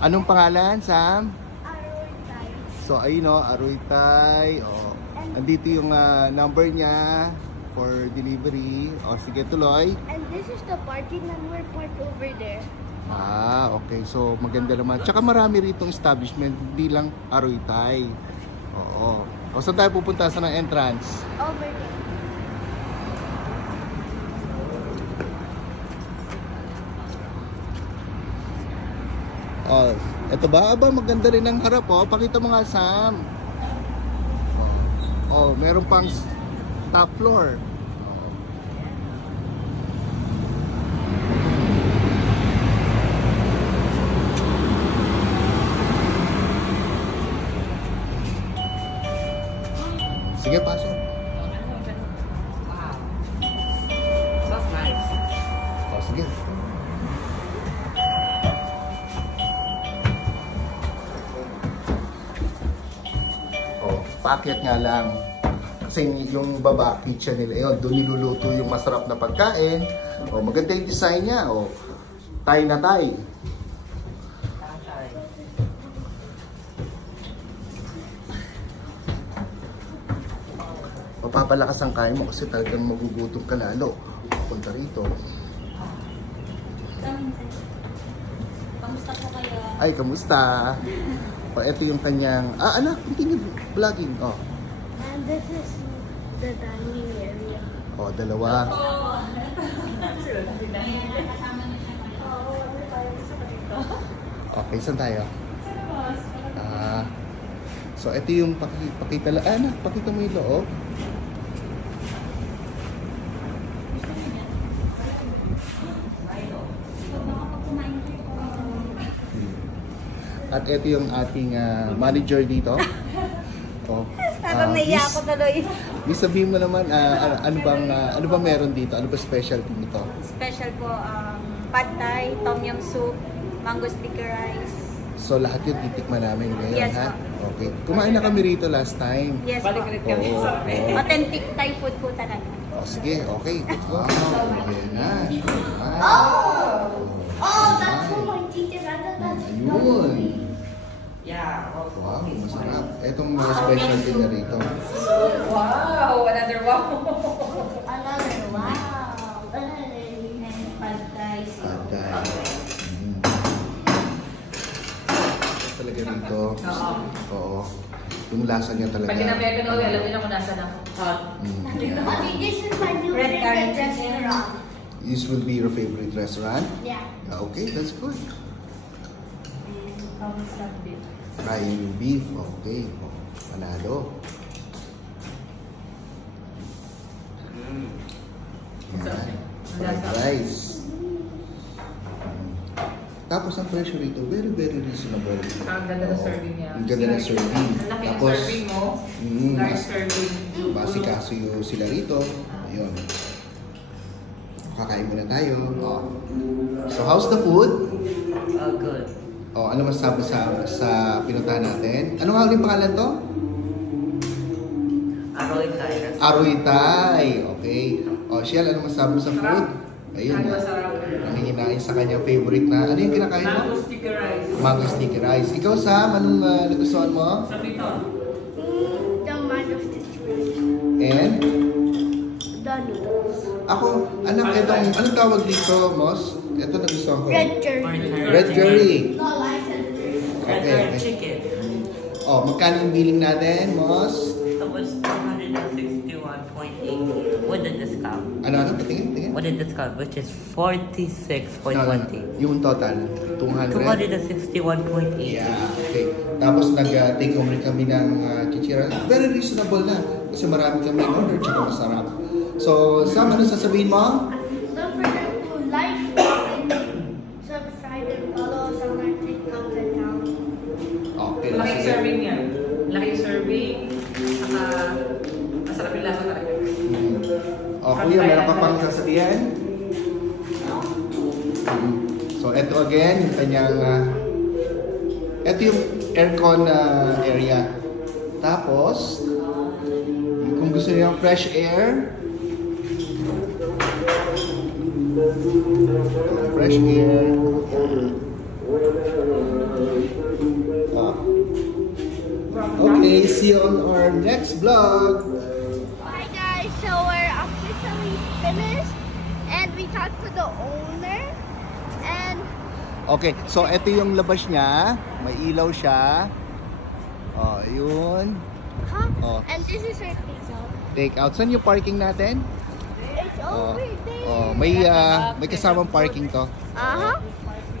Anong pangalan, Sam? Aroy Thai. So, ayun o, Aroy Thai. O, andito yung number niya for delivery. O, sige, tuloy. And this is the parking and we're parked over there. Ah, okay. So, maganda naman. Tsaka marami ritong establishment bilang Aroy Thai. Oo. O, saan tayo pupunta sa entrance? Over there. Oh, eto ba? Aba, maganda rin ang harap, oh. Pakita mo nga, Sam. Oh, meron pang top floor. Sige, pasok. Wow. That's nice. Oh, sige. Paakyat nga lang. Kasi yung baba, kitchen nila yun. Doon niluluto yung masarap na pagkain. O, maganda yung design niya. O, Thai na Thai. Mapapalakas ang kain mo kasi talagang magugutom ka lalo. Punta rito. Kamusta po kayo? Ay, kamusta? O, ito yung kanyang... Ah, anak, continue vlogging. Oh. And this is the dining area. O, dalawa. Okay, saan tayo? Ah, so, ito yung pakita lang. Anak, pakita mo yung loob. At ito yung ating manager dito. Oh, Parang naiya ako tuloy. sabihin mo naman, ano bang meron dito? Ano ba specialty nito? Special po, pad thai, tom yum soup, mango sticky rice. So lahat yun titikman namin ngayon, Yes, ha? po. Okay. Kumain na kami rito last time. Yes po. Balik ulit kami Oo, sa oo. Authentic Thai food po talaga. Oh, sige, okay. Wow, very nice. Oh, that's for my teacher. Ayun. Yeah. Wow, masarap. Etong mga specialty na rito. Wow! Another wow! Another wow. And pad thai. At talaga rito. Oo. Yung lasa niya talaga. Pag kinamaya ko na ulit, alam niyo na kung nasa na. Yeah. Mommy, this is my new Red favorite currant. restaurant. This will be your favorite restaurant? Yeah. Okay, that's good. Kamusta beef? Frying beef. Okay. Oh, panalo. Yan. Fried rice. Tapos ang presyo rito, very, very reasonable. Ang ganda ng serving niya. Ang ganda ng serving. Ang laki ng Tapos, serving mo. Large serving. basikaso yung sila rito. Ayun. Kakain muna tayo. Oh. So, how's the food? Oh, good. Oh, ano masasabi sa pinuntahan natin? Ano nga ulit pangalan to? Aroy Thai. Aroy Thai. Okay. Oh, Shiel, ano masasabi mo sa food? Ayun. Masarap. Nangihinain sa kanya favorite na. Ano yung kinakain mo? Mango sticky rice. Mango sticky rice. Ikaw, Sam, anong nagustuhan mo? Sarap ito. The mango stitch rice. And? The noodles. Ako, anak, anong tawag dito, Mos? Ito nagustuhan ko. Red curry. Red curry. No, I said Okay, okay. Chicken. Oh, magkano yung billing natin, Mos? It was 261.80 with the discount. Ano, patingin? With the discount, which is 46.20. Yung total, 200? 261.80. Yeah, okay. Tapos nag-take home rin kami ng chichira. Very reasonable na. Kasi marami kami order, tsaka masarap. So, Sam, ano sasabihin mo? Don't forget to like, subscribe, and follow us on our TikTok account. Okay. Laki sige. serving niya. Laki serving. Saka masarap yung lasa talaga. Oh, kuya, meron ka pang sasabihan? So, ito again, yung kanyang, ito yung aircon area. Tapos, kung gusto niyo ng fresh air, fresh air, Okay, see you on our next vlog. Hi guys, so we're officially finished and we talked to the owner and Okay, so ito yung labas niya. May ilaw siya. Oh, yun. Oh. and this is our takeout. Take out. Saan yung parking natin? It's over there. Oh, may kasamang parking to.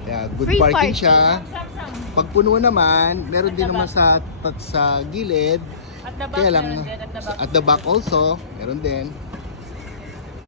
Yeah, good Free parking parking. siya. Pag puno naman, meron din naman sa gilid. At the back, Kaya lang, meron din, at the back. at the back also, meron din.